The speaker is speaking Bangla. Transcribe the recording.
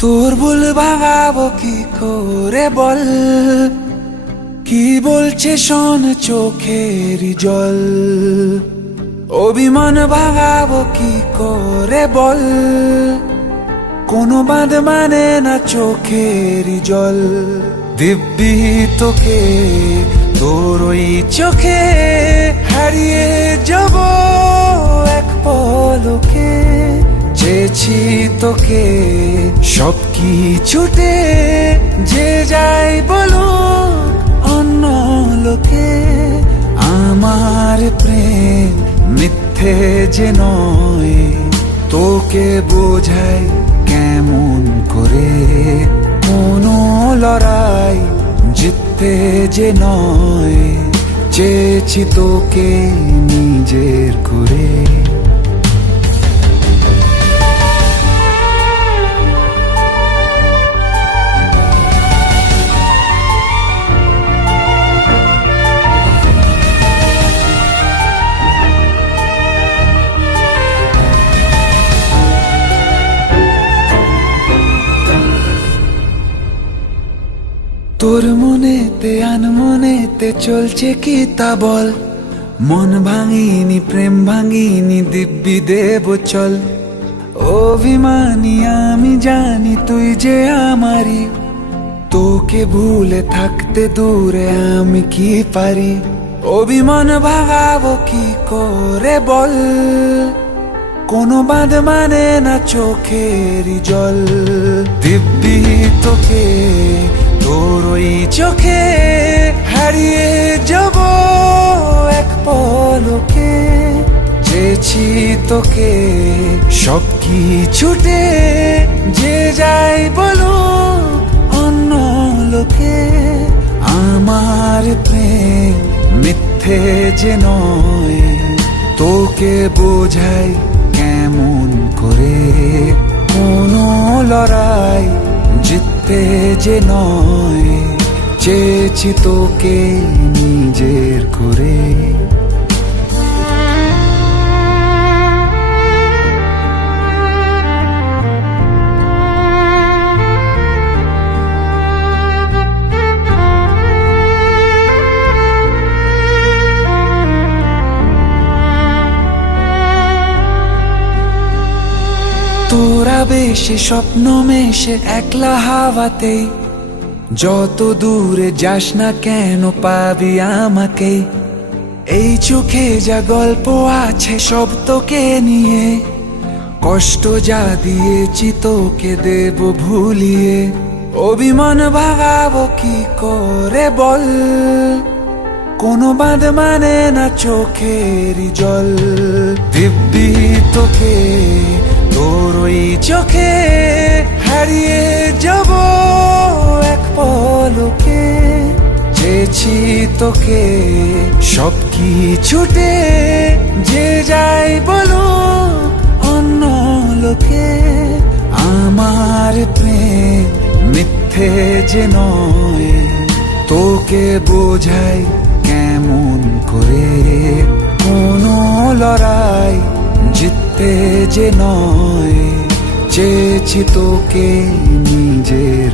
তোর ভুল ভাঙাবো কি করে বল, কি বলছে শোন চোখের জল। অভিমান ভাঙাবো কি করে বল, কোনো বাঁধ মানে না চোখের জল। দিব্যি তোকে তোর ওই চোখে হারিয়ে যাব এক পলকে। চেয়েছি তোকে সব কিছুতে, যে যাই বলুক অন্য লোকে। আমার প্রেম মিথ্যে যে নয়, তোকে বোঝাই কেমন করে। কোনো লড়াই জিততে যে নয়, চেয়েছি তোকে নিজের করে। তোর মনেতে আনমনেতে চলছে কি তা বল। মন ভাঙিনি প্রেম ভাঙিনি দিব্যি দেব চল। অভিমানী আমি জানি তুই যে আমারই, তোকে ভুলে থাকতে দূরে আমি কি পারি। অভিমান ভাঙাবো কি করে বল, কোনো বাঁধ মানে না চোখের জল। দিব্যি তোকে তোর ওই চোখে হারিয়ে যাব এক পলকে। চেয়েছি তোকে সব কিছুতে, যে যাই বলুক অন্য লোকে। আমার প্রেম মিথ্যে যে নয়, তোকে বোঝাই কেমন করে। কোনো লড়াই জিততে যে নয়, চেয়েছি তোকে নিজের করে। তোরা বেশি স্বপ্ন মেশে একলা হাওয়াতে, যত দূরে যাস না কেন পাবি আমাকে। এই চোখে যা গল্প আছে সব তোকে নিয়ে, কষ্ট যা দিয়েছি তোকে দেব ভুলিয়ে। অভিমান ভাঙাবো কি করে বল, কোনো বাঁধ মানে না চোখের জল। দিব্যি তোকে তোর ওই চোখে হারিয়ে যাব এক পলকে। চেয়েছি তোকে সব কিছুতে, যে যাই বলুক অন্য লোকে। আমার প্রেম মিথ্যে যে নয়, তোকে বোঝাই কেমন করে। কোনো লড়াই জিততে যে নয়, চেয়েছি তোকে নিজের